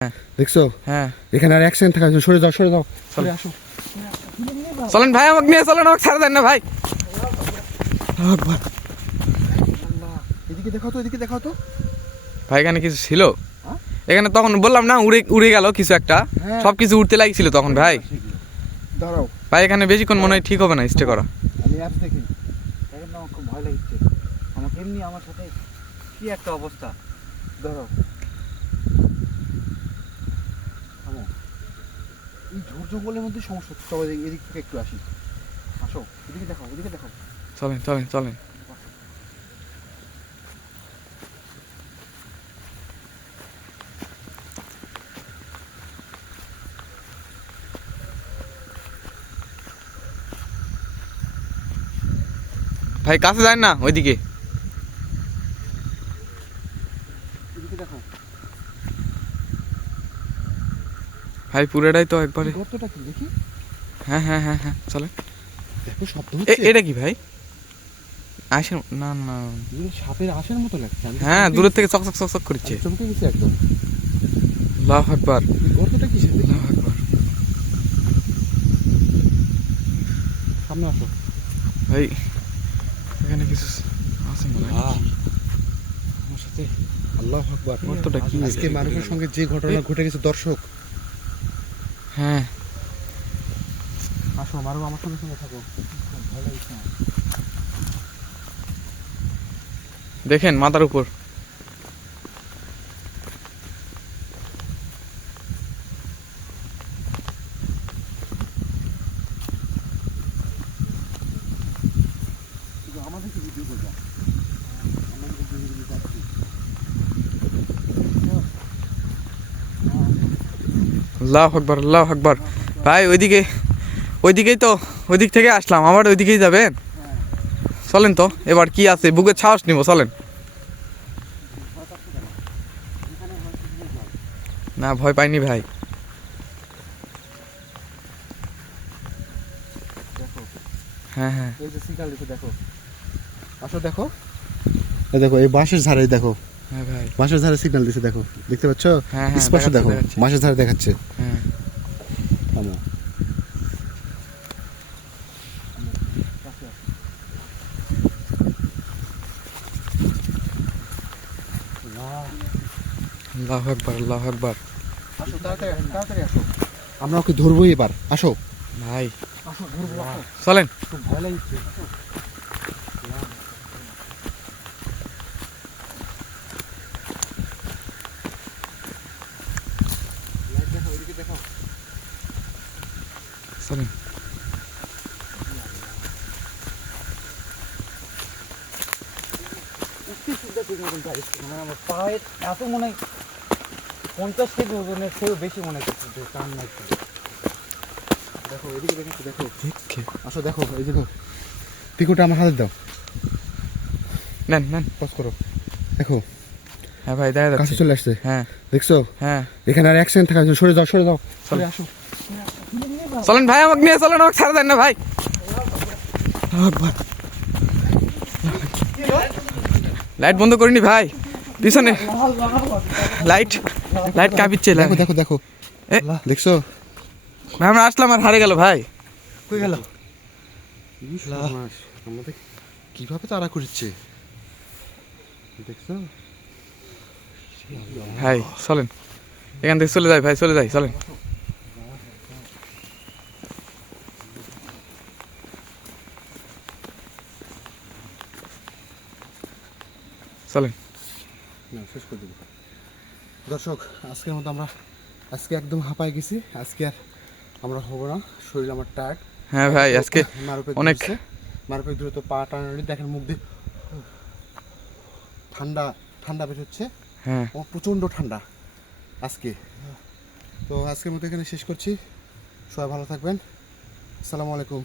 দেখছো? হ্যাঁ এখানে আর অ্যাক্সিডেন্ট থাকা সরে যাও সরে আসো। চলেন ভাই, আমাকে নিয়ে চলেন, আমাকে ছাড়া দেন না ভাই। এদিকে দেখাও তো ভাই এখানে কিছু ছিল, এখানে তখন বললাম না উড়ে উড়ে গেল কিছু একটা, সবকিছু উঠতে লাগছিল তখন ভাই। দাঁড়াও ভাই এখানে বেশিক্ষণ মনে হয় ঠিক হবে না স্টে করা। আমি অ্যাপস দেখি। দেখেন না, আমার খুব ভয় লাগছে। আমাকে এমনি আমার সাথে কি একটা অবস্থা। দাঁড়াও এই ঝোড় জঙ্গলের মধ্যে সমস্যা হচ্ছে। তবে এদিক থেকে একটু আসি। আসো এদিকে দেখাও। চলেন চলেন চলেন। ভাই কাছে যায় না ওইদিকে। এদিকে দেখো। ভাই পুরোটাই তো একবারে। গর্তটা কি দেখি? হ্যাঁ হ্যাঁ হ্যাঁ হ্যাঁ চলেন। দেখো শব্দ হচ্ছে। এটা কি ভাই? আসেন না না, সাপের আশের মতো লাগছে। হ্যাঁ দূরের থেকে চকচক চকচক করছে। চমকে গেছে একদম। আল্লাহু আকবার। গর্তটা কিসের দেখি? আল্লাহু আকবার। সামনে আসো ভাই এখানে কিছু আছে মনে হয়। আমার সাথে। আল্লাহু আকবার। গর্তটা কি? আজকে মানুষের সঙ্গে যে ঘটনা ঘটে গেছে দর্শক। হ্যাঁ আসো মারো, আমার সঙ্গে থাকো। ভালো লাগছে না। দেখেন মাথার উপর। আমাদেরকে ভিডিও করবা। আল্লাহু আকবার আল্লাহু আকবার। ভাই ওইদিকেই তো, ওইদিক থেকে আসলাম, আবার ওইদিকেই যাবেন? চলেন তো, এবার কি আছে বুকের সাহস নিব, চলেন। না ভয় পাইনি ভাই। হ্যাঁ হ্যাঁ এই যে সিগন্যাল দিতে দেখো। আসো দেখো। এই দেখো এই বাঁশের ধারে দেখো। হ্যাঁ ভাই বাঁশের ধারে সিগন্যাল দিতে দেখো। দেখতে পাচ্ছ? হ্যাঁ হ্যাঁ স্পষ্ট দেখো। দেখাচ্ছে। বাঁশের ধারে দেখাচ্ছে। হ্যাঁ থামো। আল্লাহু আকবার আল্লাহু আকবার। আসো তাড়াতাড়ি আসো। আমরা ওকে ধরবো এবার। আসো ভাই আসো ধরবো। চলেন। খুব ভয় লাগছে। চলেন। আমার পায়ের এত মনে হয় 50 থেকে ওজনের সেও বেশি মনে করছে যে টান লাগছে। দেখো এদিকে দেখাচ্ছি দেখো। আসো দেখো এই দেখো। পিকোটা আমার হাতে দাও। নেন নেন। পজ করো। দেখো হ্যাঁ ভাই দেখা কাছে যাচ্ছে। চলে আসছে। হ্যাঁ দেখছো? হ্যাঁ এখানে আর অ্যাক্সিডেন্ট থাকা সরে যাও চলে আসো। চলেন ভাই, আমাকে নিয়ে চলেন, আমাকে ছাড়া দেন না ভাই। লাইট বন্ধ করিনি ভাই, পিছনে লাইট লাইট কাঁপিচ্ছে। দেখো দেখো দেখো। এ, দেখছো? ভাই আমরা আসলাম আর হারে গেল ভাই। কই গেল? আমাদের কিভাবে তাড়া করছে দেখছো? ভাই চলেন, এখান থেকে চলে যাই ভাই, চলে যাই চলেন। চলেন। না শেষ করে দেবো। দর্শক আজকের মতো আমরা আজকে একদম হাঁপায় গেছি। আজকে আর আমরা হবো না, শরীর আমার টায়ার্ড। হ্যাঁ ভাই আজকে অনেক মারুপে দ্রুত পা টানানি। দেখেন মুখ দিয়ে ঠান্ডা ঠান্ডা বের হচ্ছে। হ্যাঁ প্রচণ্ড ঠান্ডা আজকে। তো আজকের মতো এখানে শেষ করছি। সবাই ভালো থাকবেন। আসসালামু আলাইকুম।